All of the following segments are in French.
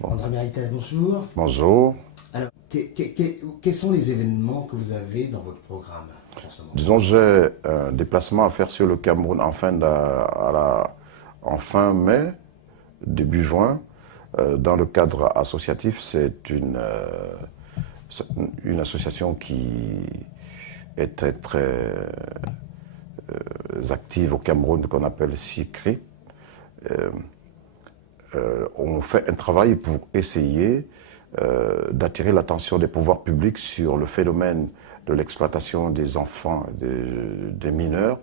Bon. André Mérital, bonjour. Bonjour. Alors, quels sont les événements que vous avez dans votre programme en ce moment? Disons, j'ai un déplacement à faire sur le Cameroun en fin mai, début juin, dans le cadre associatif. C'est une association qui est très active au Cameroun, qu'on appelle SICRI. On fait un travail pour essayer d'attirer l'attention des pouvoirs publics sur le phénomène de l'exploitation des enfants, des mineurs,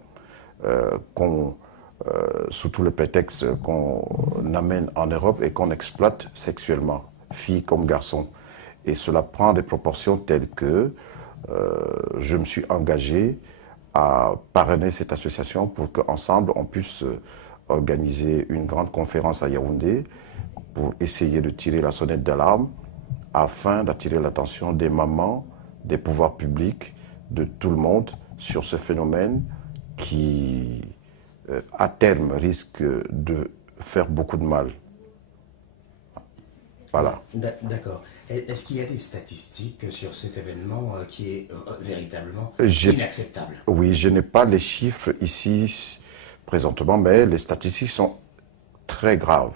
sous tout le prétexte qu'on amène en Europe et qu'on exploite sexuellement, filles comme garçons. Et cela prend des proportions telles que je me suis engagé à parrainer cette association pour qu'ensemble on puisse organiser une grande conférence à Yaoundé pour essayer de tirer la sonnette d'alarme afin d'attirer l'attention des mamans, des pouvoirs publics, de tout le monde sur ce phénomène qui, à terme, risque de faire beaucoup de mal. Voilà. D'accord. Est-ce qu'il y a des statistiques sur cet événement qui est véritablement inacceptable? Oui, je n'ai pas les chiffres ici présentement, mais les statistiques sont très graves.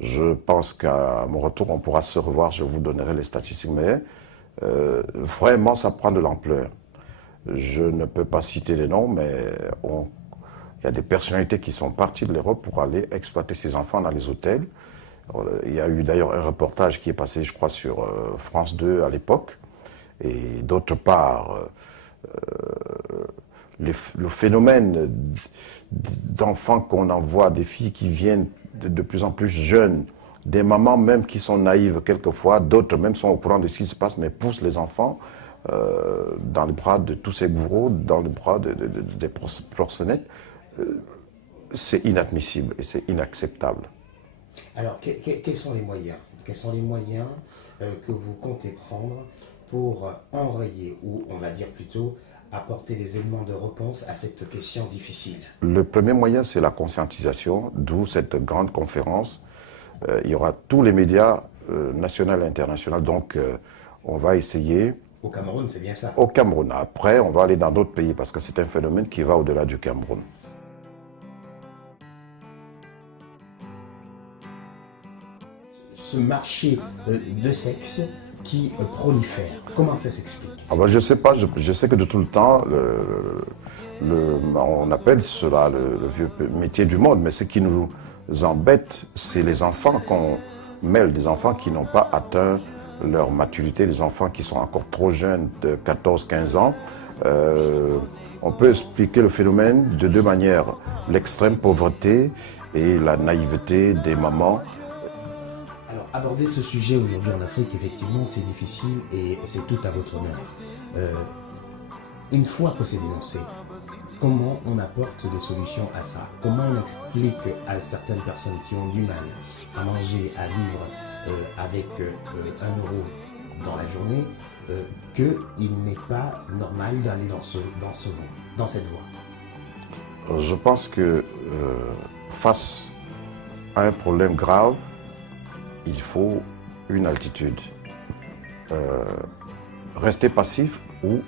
Je pense qu'à mon retour, on pourra se revoir, je vous donnerai les statistiques, mais vraiment, ça prend de l'ampleur. Je ne peux pas citer les noms, mais il y a des personnalités qui sont parties de l'Europe pour aller exploiter ces enfants dans les hôtels. Il y a eu d'ailleurs un reportage qui est passé, je crois, sur France 2 à l'époque. Et d'autre part, le phénomène d'enfants qu'on envoie, des filles qui viennent de plus en plus jeunes, des mamans même qui sont naïves quelquefois, d'autres même sont au courant de ce qui se passe, mais poussent les enfants dans les bras de tous ces bourreaux, dans les bras des proxénètes. C'est inadmissible et c'est inacceptable. Alors, quels sont les moyens? Quels sont les moyens que vous comptez prendre pour enrayer, ou on va dire plutôt apporter des éléments de réponse à cette question difficile? Le premier moyen, c'est la conscientisation, d'où cette grande conférence. Il y aura tous les médias nationaux et internationaux, donc on va essayer... Au Cameroun, c'est bien ça? Au Cameroun. Après, on va aller dans d'autres pays, parce que c'est un phénomène qui va au-delà du Cameroun. Ce marché de sexe qui prolifère, comment ça s'explique? Je ne sais pas, je sais que de tout le temps, on appelle cela le vieux métier du monde, mais ce qui nous embête, c'est les enfants qu'on mêle, des enfants qui n'ont pas atteint leur maturité, les enfants qui sont encore trop jeunes, de 14-15 ans. On peut expliquer le phénomène de deux manières, l'extrême pauvreté et la naïveté des mamans. Alors, aborder ce sujet aujourd'hui en Afrique, effectivement, c'est difficile et c'est tout à votre honneur. Une fois que c'est dénoncé, comment on apporte des solutions à ça? Comment on explique à certaines personnes qui ont du mal à manger, à vivre avec 1 euro dans la journée, qu'il n'est pas normal d'aller dans cette voie? Je pense que face à un problème grave, il faut une altitude. Rester passif ou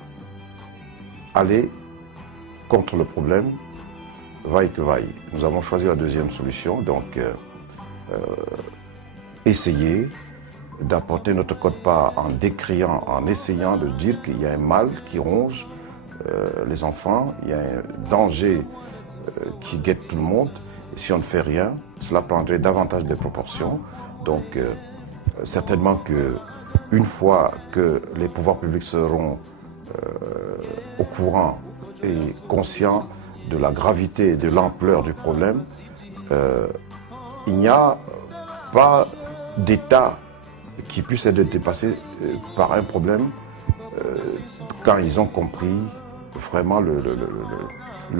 aller contre le problème, vaille que vaille. Nous avons choisi la deuxième solution, donc essayer d'apporter notre quote-part en décriant, en essayant de dire qu'il y a un mal qui ronge les enfants, il y a un danger qui guette tout le monde. Et si on ne fait rien, cela prendrait davantage de proportions. Donc, certainement qu'une fois que les pouvoirs publics seront au courant et conscients de la gravité et de l'ampleur du problème, il n'y a pas d'État qui puisse être dépassé par un problème quand ils ont compris vraiment le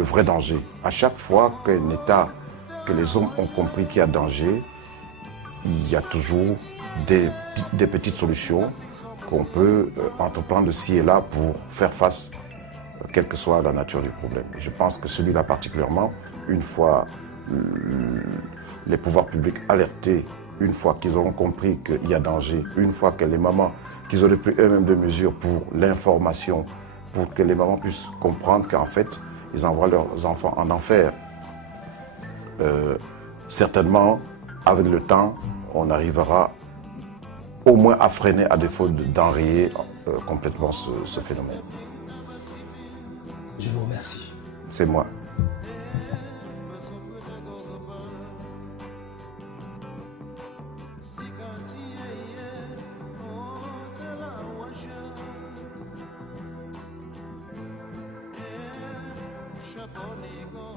vrai danger. À chaque fois qu'un État, que les hommes ont compris qu'il y a danger, il y a toujours des petites solutions qu'on peut entreprendre de ci et là pour faire face, quelle que soit la nature du problème. Je pense que celui-là particulièrement, une fois les pouvoirs publics alertés une fois qu'ils auront compris qu'il y a danger, une fois que les mamans, qu'ils auraient pris eux-mêmes des mesures pour l'information, pour que les mamans puissent comprendre qu'en fait, ils envoient leurs enfants en enfer. Certainement, avec le temps, on arrivera au moins à freiner, à défaut d'enrayer complètement ce phénomène. Je vous remercie. C'est moi. Chaponnigo.